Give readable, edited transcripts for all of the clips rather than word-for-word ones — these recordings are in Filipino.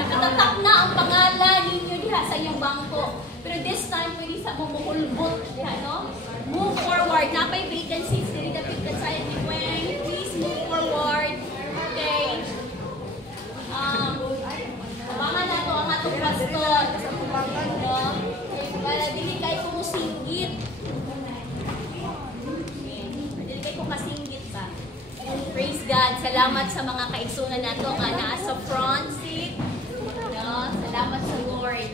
Nakatatak na ang pangalan ninyo diha sa inyong bangko. Pero this time, pwede sa mumukulbot diha, no? Move forward. Napay vacancies. Dili na pick sa ni Weng. Please move forward. Okay? Abangan na to ang atong pastor. No? Para dili kayo kumusinggit. Dili kayo kumasinggit ba? Praise God. Salamat sa mga kaigsunan nato nga naa sa front seat. No? Salamat sa Lord.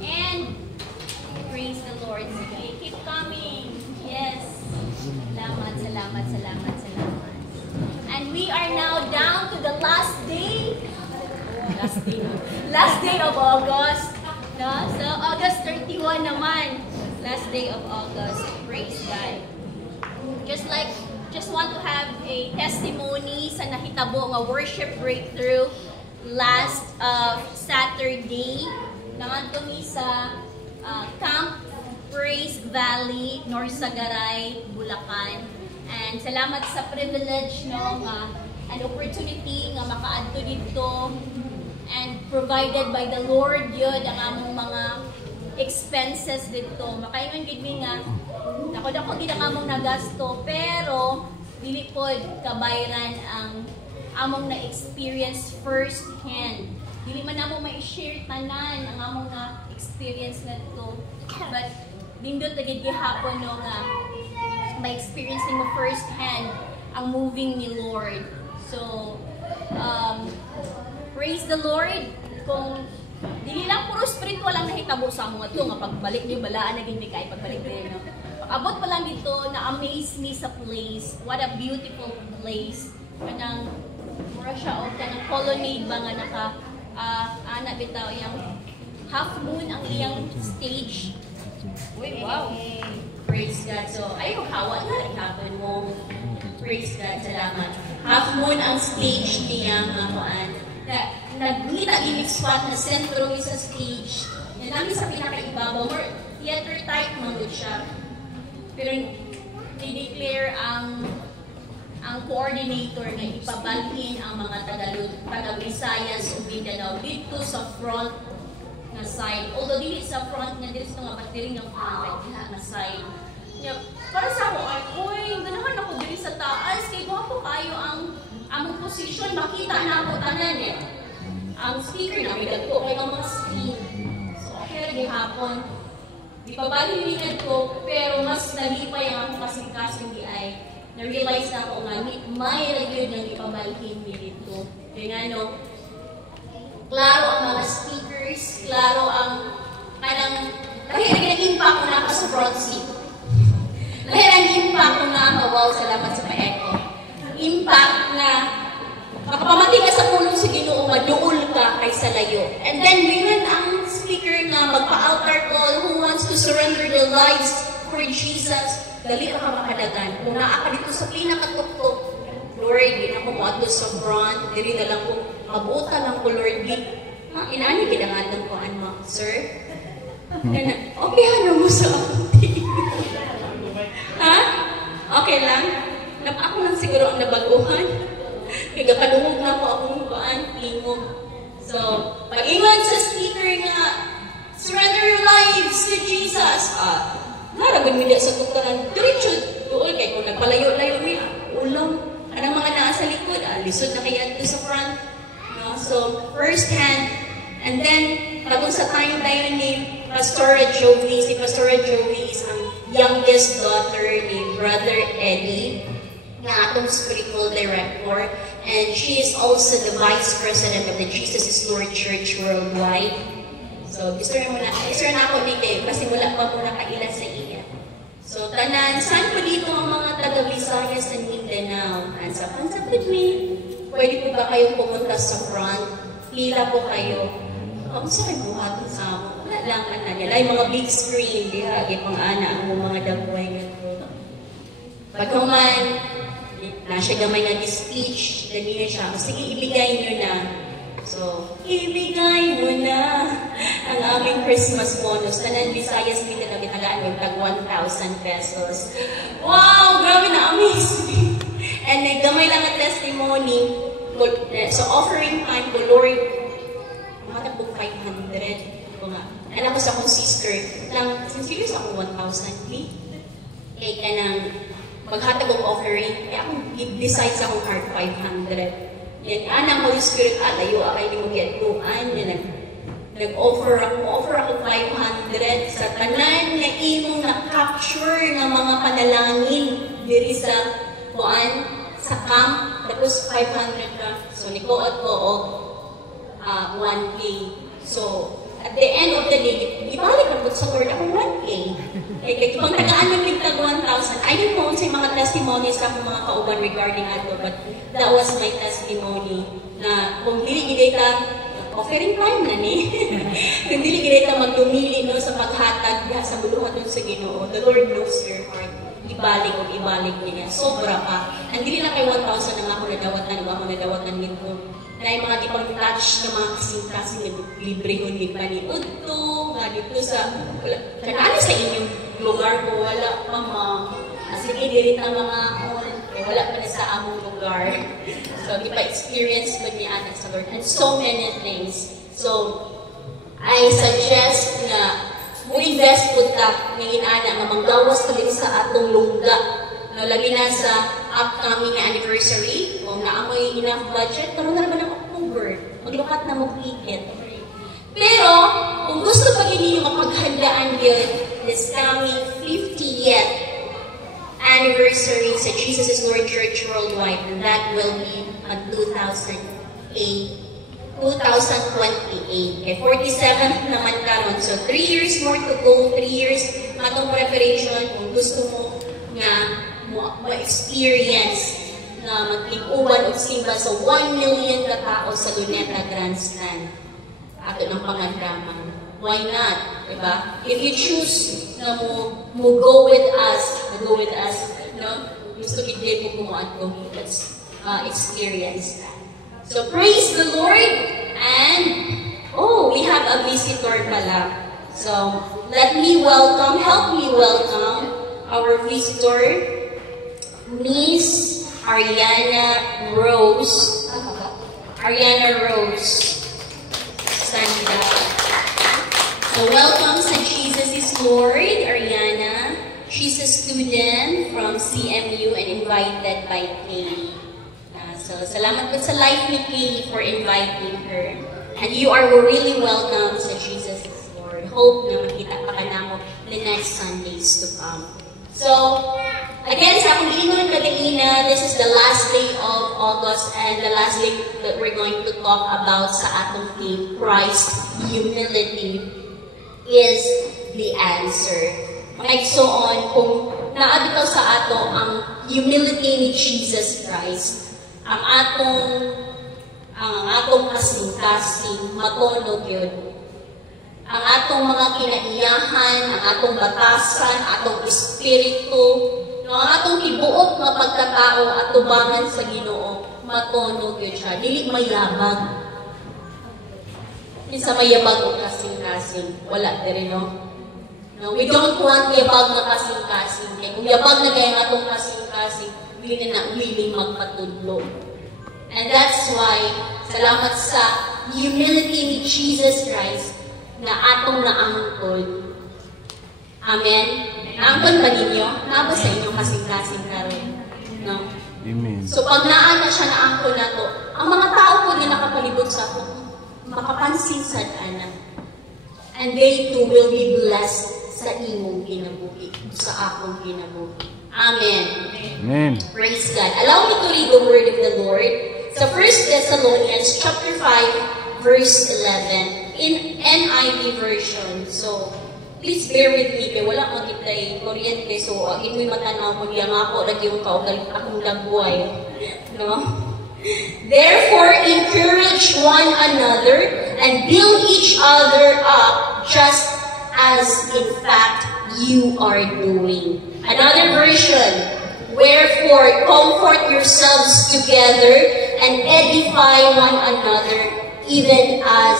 And praise the Lord. Sige, keep coming. Yes. Salamat, salamat, salamat, salamat. And we are now down to the last day. Last day of August. No? So, August 31 naman. Last day of August. Praise God. Just want to have a testimony sa nahitabo nga worship breakthrough last Saturday. Naman kami sa Camp Praise Valley, Norsagaray, Bulacan. And salamat sa privilege, no, an opportunity nga makaadto dito and provided by the Lord yun ang among mga expenses dito. Makaingon gid mi nga dako gid ang among nagasto pero dili pod kabayran ang among na experience first hand. Dili man namo ma-share tanan ang among na experience ngadto. But nindot na gid gihapon no nga ma-experience mo first hand ang moving ni Lord. So praise the Lord kung dili lang puro spiritual lang nahitabo sa among ato nga pagbalik niyo balaan na gid mi kay pagbalik niyo no. Pag-abot pa lang dito na amaze me sa place. What a beautiful place. Kanang mura siya o kanang colonnade ba nga naka anak bitaw yung half moon ang iyang stage. Uy, wow. Praise God. So, ayaw hawa na ihapon mo. Praise God. Salamat. Half moon ang stage niya mga kuan. Nagmita gimmick spot na sentro sa stage. Yan namin sa pinakaibabaw. More theater type mga siya. Pero i-declare ang coordinator na ipabalhin ang mga taga-Visayas o Mindanao dito sa front na side. Although dili sa front nga dito nga pagdiring ng front na side. Para sa ako, ganahan ako diri sa taas kay guwapo kayo ang among position makita na ako tanan eh. Ang speaker na may dagko kay mga screen. So okay ra gihapon. Ipabalhin ni ko pero mas nalipay ang akong kasing-kasing di ay na-realize na ako nga, may review ng ipabalhin mi dito. Kaya nga, no, klaro ang mga speakers, klaro ang parang, lahir ang impact ko na ako sa front seat. Lahir ang impact ko na ako, wow, salamat sa pa-echo. Impact na, makapamati ka sa pulong sa Ginoo, maduol ka kaysa layo. And then, mayroon ang speaker na magpa-altar call who wants to surrender their lives for Jesus. Dali ka makadagan. Kung naa ka dito sa pinakatuktok, Lord, di na ko mo sa front, dili na lang kung mabuta lang ko, Lord, di. Inani kinangatan ko, ano, sir? Okay, ano mo sa akin? Ha? Okay lang? Ako lang siguro ang nabaguhan. Kaya kalungog na ko akong kuan, tingog. So, pag-ingat sa speaker nga, surrender your lives to Jesus. Naraban mo sa tukaran, diretso, doon kay kung nagpalayo-layo mo, ulang, anong mga nasa likod, lisod na kaya ito sa front. No? So, first hand, and then, pagod sa time tayo ni Pastora Joey, si Pastora Joey is ang youngest daughter ni Brother Eddie, na atong spiritual director, and she is also the vice president of the Jesus is Lord Church Worldwide. So, gusto na ako ni Dave, kasi wala pa muna kaila sa iya. So, tanan, saan po dito ang mga taga-Visayas and Mindanao? Hands up with me. Pwede po ba kayong pumunta sa front? Lila po kayo. Saan kayo buhatin sa ako? Wala lang, nila. Yung mga big screen, di ha? Ipang ana ang mga dagway nga po. Pagkuman, nasa gamay nga speech, dali siya. Sige, ibigay nyo na. So, ibigay mo na ang aming Christmas bonus. Tanan, Visayas, Mindanao, gitalaan yung tag 1,000 pesos. Wow! Grabe na, amazing! And gamay lang ang testimony. So, offering time, the Lord serious ako 1,000 fee. Kaya ka nang maghatag ng offering, kaya akong decide sa akong heart 500. Yan, anang Holy Spirit, alayo, akay ni mo gituan, yan, nag-offer ako 500 sa tanan na imong na-capture ng mga panalangin diri sa kuan, sa camp, tapos 500 ka. So, nikuot ko, 1K. So, at the end of the day, ibalik ang sa Lord ako 1K. Kaya kung tagaan ng bigtag 1,000, I don't know sa mga testimonies sa akong mga kauban regarding ato, but that was my testimony na kung dili ka, offering time na ni, kung dili ka magdumili no, sa paghatag sa buluhan dun sa Ginoo, the Lord knows your heart. Ibalik niya. Sobra pa. Ang dili na kay 1,000 na ako nadawatan nito. Na yung mga ipang-touch na mga kasing-kasing librehon ni paniod to, nga dito sa, kanaan sa inyong lugar ko, wala pa sige, diri na mga wala pa na sa among lugar. So, di pa experience ko ni Anak sa Lord. And so many things. So, I suggest na mo-invest po ta ngayon ana nga manggawas ka din sa atong lungga. No, lagi na sa upcoming anniversary, kung naamoy enough budget, karoon na naman ng October. Maglukat na mo ticket. Pero, kung gusto pa ninyo mapaghandaan yun, this coming 50th anniversary sa Jesus is Lord Church Worldwide, and that will be on 2028. Okay, 47th naman karon. So, 3 years more to go, 3 years matong preparation. Kung gusto mo nga ma-experience na magting-uban o simba sa 1 million katao sa Luneta Grandstand. Ato ng pangandraman. Why not? Diba? If you choose na mo go with us, no? Gusto kidye mo kumuan ko, let's experience that. So, praise the Lord! And, we have a visitor pala. So, help me welcome our visitor, Miss Ariana Rose. Stand up. So, welcome sa Jesus is Lord, Ariana. She's a student from CMU and invited by Kay. So, salamat po sa life ni Kay for inviting her. And you are really welcome sa Jesus is Lord. Hope na makita pa ka na mo the next Sundays to come. So, again, sa akong ingon kagaina, this is the last day of August and the last day that we're going to talk about sa atong theme, Christ, humility is the answer. Maigsoon, kung naabitaw sa ato ang humility ni Jesus Christ, ang atong kasing-kasing, matunog yun. Ang atong mga kinaiyahan, ang atong batasan, atong espiritu, ang atong kibuot na pagkatao at tubangan sa Ginoo, matunog yun siya. Dili mayabag. Sa mayabag o kasing-kasing, wala din, no? No, we don't want yabag na kasing-kasing. Kaya kung yabag na kaya atong kasing-kasing, hindi na willing magpatudlo. And that's why, salamat sa humility ni Jesus Christ na atong naangkod. Amen? Naangkod ba ninyo? Naaba sa inyong kasing-kasing karon. No? Amen. So pag naan na siya naangkod na to, ang mga tao po na nakapalibot sa ako, makapansin sa anak. And they too will be blessed sa imong kinabuhi, sa akong kinabuhi. Amen. Amen. Praise God. Allow me to read the word of the Lord. Sa 1 Thessalonians chapter 5, verse 11, in NIV version. So, please bear with me, kaya wala magitay kuryente. So, ito'y matanaw mo, diyan ako, lagi yung kaugalit akong lagway. No? Therefore, encourage one another and build each other up, just as in fact you are doing. Another version, wherefore comfort yourselves together and edify one another, even as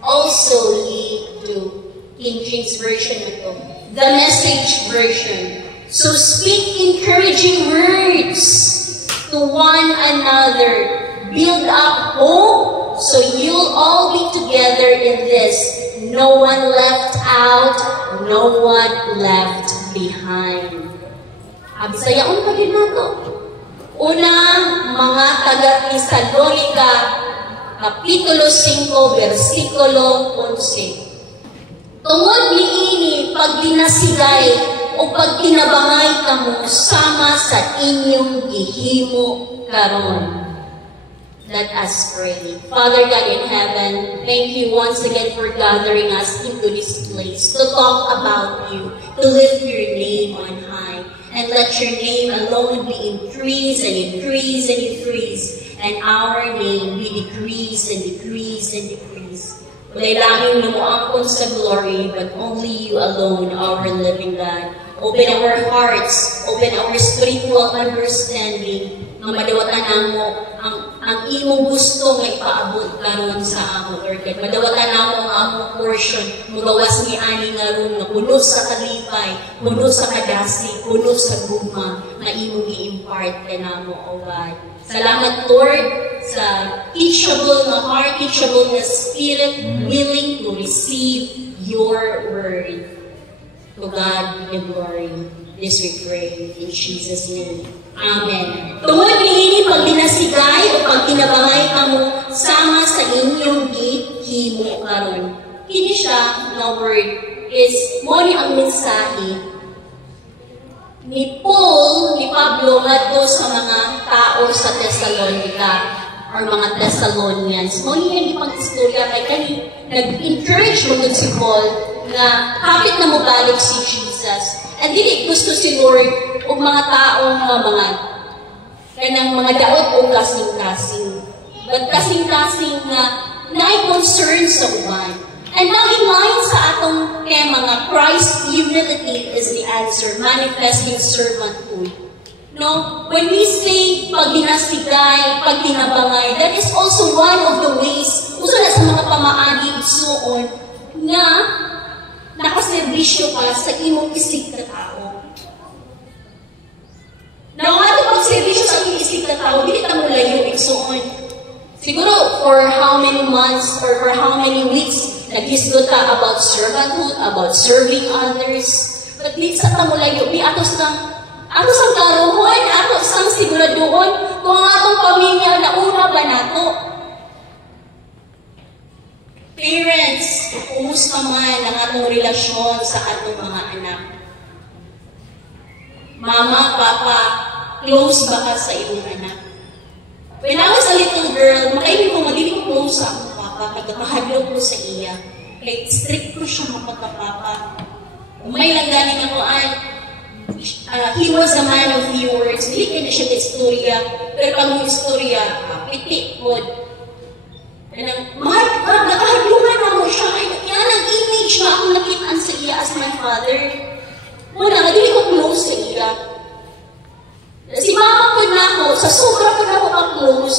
also ye do. King James Version ito. The Message Version. So speak encouraging words to one another. Build up hope so you'll all be together in this, no one left out, no one left behind. Abisaya kung pagin na to. Una, mga taga-Tesalonica, Kapitulo 5, versikulo 11. Tungod niini pag dinasigay o pag tinabangay kamo sama sa inyong gihimo karon. Let us pray. Father God in heaven, thank you once again for gathering us into this place to talk about you, to lift your name on high, and let your name alone be increased and increased and increased, and our name be decreased and decreased and decreased. Walay langing namuangkon sa glory, but only you alone, our living God. Open our hearts, open our spiritual understanding, nga madawatan namo ang imong gusto nga ipaabot karon sa amo, Lord God. Madawatan namo ang among portion, mugawas ni ani nga room na puno sa kalipay, puno sa kadasi, puno sa guma, na imong i-impart kanamo, O God. Salamat, Lord, sa teachable na heart, teachable na spirit, willing to receive your word. To God be the glory. This we pray in Jesus' name. Amen. Tungod niini pag dinasigay o pag tinabangay kamo sama sa inyong gihimo karon. Kini siya na word is mo ni ang mensahe ni Paul, ni Pablo ngadto sa mga tao sa Thessalonica or mga Thessalonians. Mo ni ang istorya kay kani nag-encourage mo si Paul na hapit na mo balik si Jesus. And dili gusto si Lord o mga taong mga kanang mga daot o kasing-kasing. But kasing-kasing na na-concern sa uban. And now in line sa atong tema nga, Christ's humility is the answer, manifesting servanthood. No? When we say pag dinasigay, pag dinabangay, that is also one of the ways, uso na sa mga pamaagi igsuon, nga nakaservisyo ka sa imong isig na tao. Now, ato pag-servisyo sa imong isig na tao, hindi ka mo layo igsuon. Siguro, for how many months or for how many weeks, nag-isgot ka about servanthood, about serving others. But di sa tamulayo, di atos sang karuhon, atos sang siguraduhon, kung ang atong pamilya na una ba nato. Parents, kumusta man ang atong relasyon sa atong mga anak? Mama, Papa, close ba ka sa iyong anak? When I was a little girl, makaibig ko magiging ko close sa akong papa, pagkakahadlo ko sa iya. Kaya strict ko siya mapagkapapa. May lang galing ako, he was a man of few words. Hindi ka na siya istorya, pero pag mong istorya, piti ko. Nakahadlungan na mo siya. Yan ang image na akong nakitaan sa iya as my father. Muna, hindi ko close sa iya. Si mama ko na ako, sa sobra ko na ako ka-close.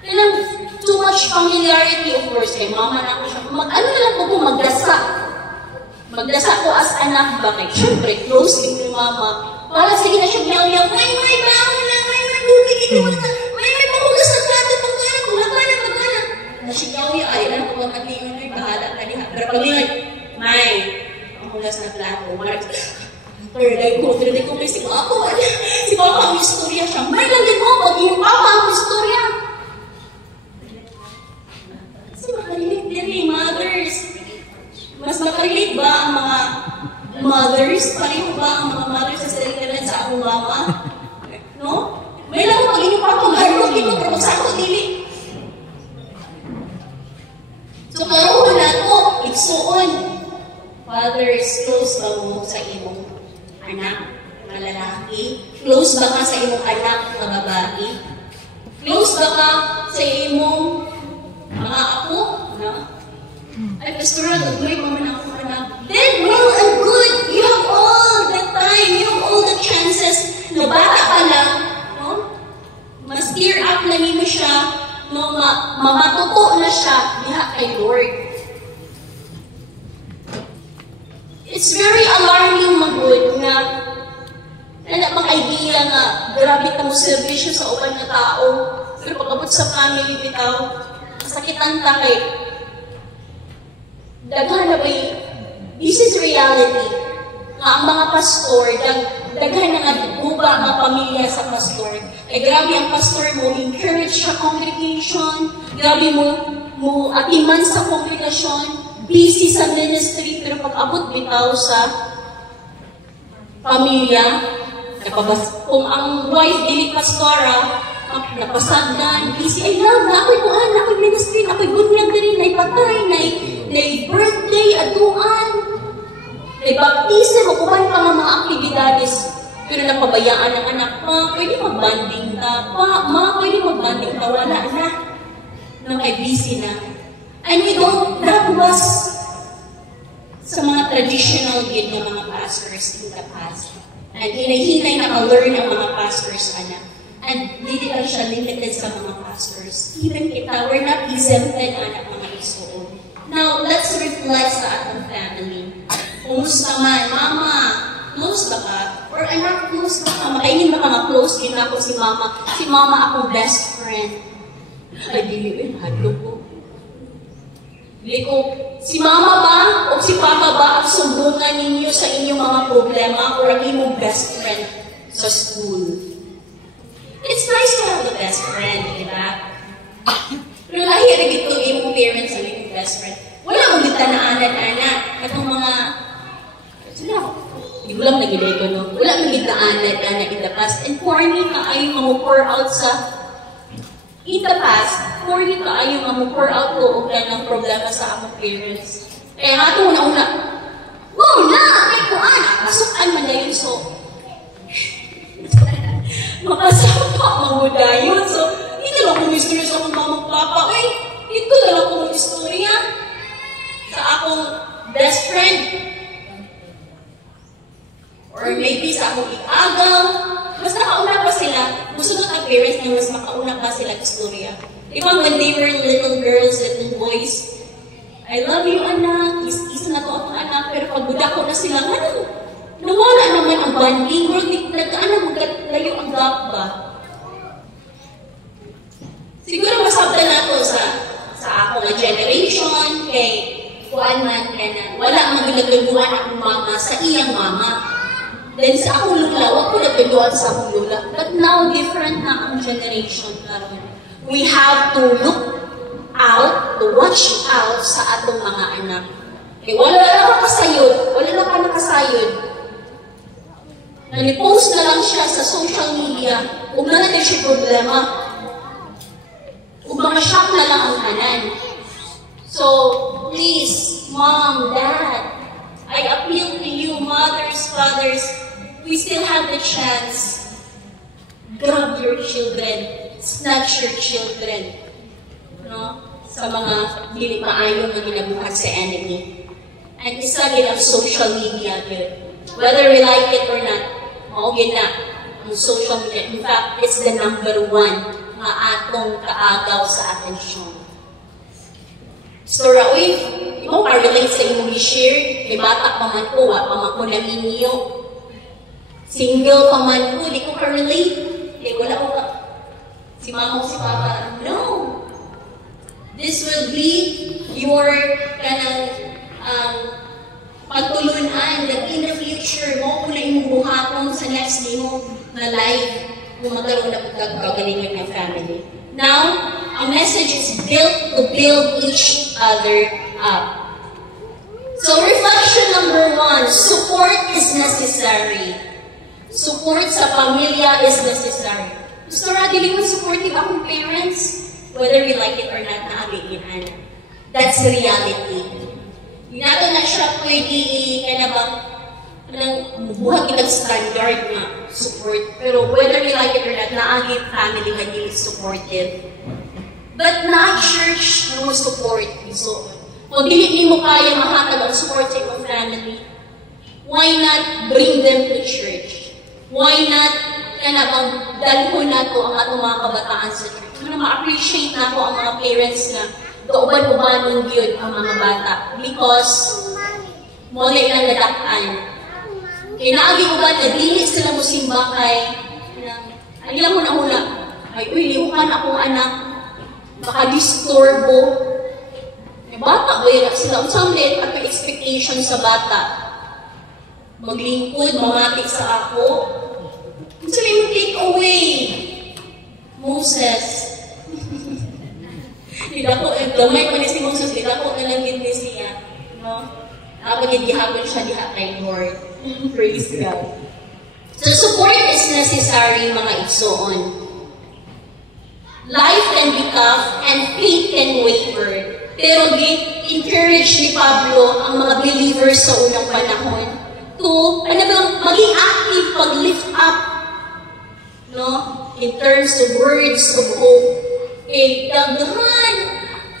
Kailang too much familiarity, of course, kay mama na ako siya. Ano na lang po kung magdasa. Magdasa ko as anak ba? Kaya syempre, close din yung mama. Para sige na siya meow-meow, may baon na, may tubig, may mahugas na plato, pagkana, pagkana. Nasigaw niya, ay, ano kung magkatiyon ay bahala ka niya. Pero pag niya, may mahugas na plato, Perday ko may si Papa. Si Papa ang istorya siya. May lang din mo, pag yung Papa ang istorya. So, makarelate din eh, mothers. Mas makarelate ba ang mga mothers? Pareho ba ang mga mothers sa sarili sa akong mama? No? May lang mo, pag yung Papa, maharong ito, pero sa ako, dili. So, karoon na ito, iksuon. Fathers, close ba mo sa imong anak na lalaki? Close ba ka sa imong anak na babae? Close ba ka sa imong mga apo? No? Ay, Pastor, nag-uwi mo man akong anak. Then, well and good. You have all the time. You have all the chances na bata ka lang. No? Ma-steer up na niyo siya. No? Mamatuto na siya diha kay Lord. It's very alarming magod nga bang idea nga grabe ka mo servisyo sa uban na tao pero pag-abot sa family bitaw, masakitan ta kay daghan na ba'y, this is reality, nga ang mga pastor, daghan na nga guba ang pamilya sa pastor. Eh, grabe ang pastor mo, encourage sa congregation, grabe mo atiman sa congregation, busy sa ministry, pero pag abot bitaw sa pamilya, kung ang wife dili pastora, napasagdan, busy, ay love, na ako'y kuhan, na ako'y ministry, na ako'y bunyag na rin, na ipatay, na birthday, aduan, na baptism, o kuhan pa nga mga aktibidades, pero napabayaan ng anak, ma, pwede mag-banding ta, ma, pwede mag-banding ta, wala na, nang ay busy na. And we don't, that was sa mga traditional gid ng mga pastors in the past. And hinahinay na ma-learn ang mga pastors, anak. And hindi lang siya limited sa mga pastors. Even kita, we're not exempted, anak, mga isuon. Now, let's reflect sa atong family. Kumusta man, mama, close ba ka? Or anak, close ba ka? Makainin ba ka ma-close? Gina ko si mama. Si mama akong best friend. Ay, diliwin, hadlo ko. Liko, si mama ba o si papa ba ang sumbungan ninyo sa inyong mga problema o ang inyong best friend sa school? It's nice to have a best friend, di ba? Pero lahir na gito yung parents ang inyong best friend. Wala mong gitanaanan, anak. Katong mga, hindi ko lang nagilay ko, no? Wala mong gitanaanan, anak, in the past. And for me, ay pour out sa in the past, for me ka ayaw nga mo-pour out ko o ng problema sa among parents. Kaya nga ito una-una, wow na! Ay ko masukan man na yun. So, makasapa, mamuda yun. So, hindi lang akong istorya sa akong mamang papa. Ay, ito na lang akong istorya sa akong best friend. Or maybe sa akong ikagaw. Mas nakauna pa sila. Gusto nung ang parents na mas makauna pa sila istorya. Diba when they were little girls, little boys, I love you, anak. Isa na to akong anak. Pero pag budak ko na sila, ano? Nawala naman ang bonding. Or nagkaan layo ang gap ba? Siguro masabda na to sa akong generation. Kay kuan man ka na. Wala mang ginagawa akong mama sa iyang mama. Then sa akong lula, wag ko nagpagawa sa akong lula. But now, different na ang generation. We have to look out, to watch out sa atong mga anak. Eh, wala lang nakasayod. Wala lang ka nakasayod. Nanipost na lang siya sa social media. Huwag na natin siya problema. Huwag mga shock na lang ang kanan. So, please, mom, dad, I appeal to you, mothers, fathers, we still have the chance. Grab your children. Snatch your children. No? Sa mga dili maayong na ginabuhat sa enemy. And isa din ang social media. Whether we like it or not, maugin na ang social media. In fact, it's the number one nga atong kaagaw sa atensyon. Stora, uy, ikaw ka-relate sa imong i-share. May bata pa man ko, pa man ko naminyo. Single pa man ko, di ko ka-relate. Wala ko ka. Si mama o si papa, no. This will be your kanang pagtulunan that in the future mo, kung na imong buhaton sa next day mo na life, kung magkaroon na pagkagalingan ng family. Now, our message is built to build each other up. So, reflection number 1, support is necessary. Support sa pamilya is necessary. Gusto na dili mo supportive akong parents, whether we like it or not, naabiginan. That's reality. Nato na siya pwede kanabang buhat kitang standard na support. Pero whether we like it or not, naagit family nga dili supportive. But not church mo support. So, kung dili mo kaya mahatag ang support sa imong family, why not bring them to church? Why not kanabang dalhon na to ang atong mga kabataan sa church? Ma-appreciate na ko ang mga parents na kauban-ubanon yun ang mga bata. Because, mo na ilang nadakaan. Kaya naagi ko ba na dili sila mo simba kay ay lang mo na hula. Ay, uy, liukan akong anak. Baka disturbo. Kaya bata ba yun? Sila ang samlit at may expectation sa bata. Maglingkod, mamati sa ako. Kung sabi mo, take away. Moses. Gamay pa ni si Moses, didako na lang yun siya. No? Ako gihapon siya diha kay Lord. Praise God. So support is necessary, mga igsoon. Life can be tough and faith can waver. Pero encourage ni Pablo ang mga believers sa unang panahon to, maging active pag-lift up, no? In terms of words of hope. Dagdahan.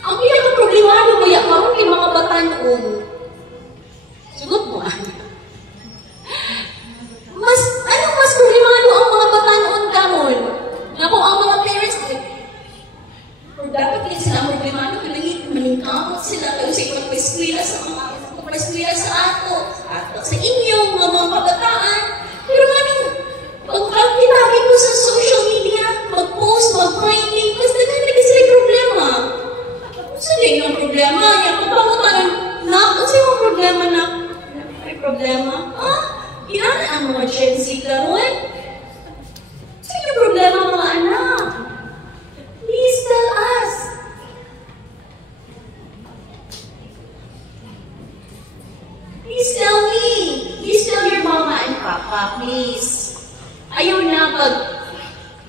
Ang pinaka-problemado mo yan, parang may mga batanon. Sugot mo, mas problemado ang mga batanon gamon? Na kung ang mga parents, dapat din sila problemado, maningkamot sila, kayo sa ipagpeskwila sa mga pagpeskwila sa ato, sa inyong mga kabataan. Pero pag pinagi ko sa social media, mag-post, mag-finding, mas nagkakita sila yung problema. Sila yung problema niya. Papangutan na, kasi yung problema na, may problema. Ilan ang mga Gen Z karon? Sino yung problema mga anak? Please tell us. Please tell me. Please tell your mama and papa, please. Ayaw na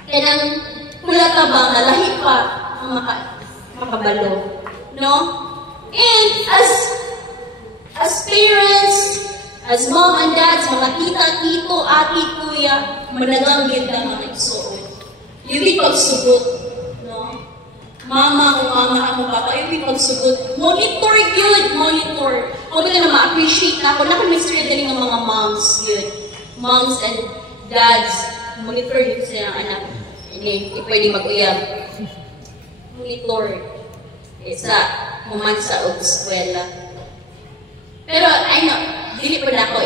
kanang kulata ba nga lahi pa ang makabalo. No? And as parents, as mom and dads, mga tita, tito, ati, kuya, managang yun na mga igsoon. Yung pagsugot, no? Mama, kung mama ako papa, yung pagsugot. Monitor yun, monitor. Kung ba na ma-appreciate na ako, nakamistry din ng mga moms yun. Moms and dads, monitor yun silang anak. Hindi pwede mag-uyab. Monitor. Isa, mumansa o eskwela. Pero, dili pa na ako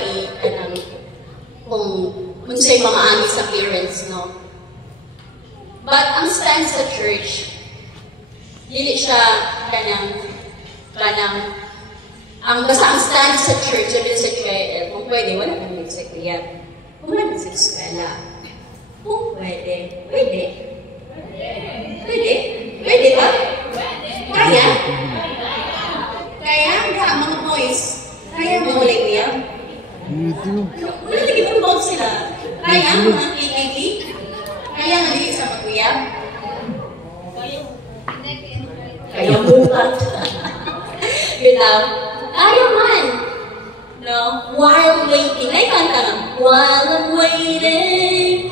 kung sa'yo mga amis sa parents, no? But ang stand sa church, dili siya basta ang stand sa church, sabi sa church, kung pwede, wala kang nagsakuya. Kung wala sa eskwela, kung pwede. Pwede ba? Kaya? Kaya, mga boys, kaya mo ulit kuya? Wala lagi involved sila. Kaya mga KKK? Kaya nga dili sa kuya? Kaya bukat. Kaya man. No? While waiting. Ay, kanta lang. While I'm waiting,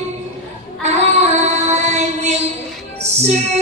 I will serve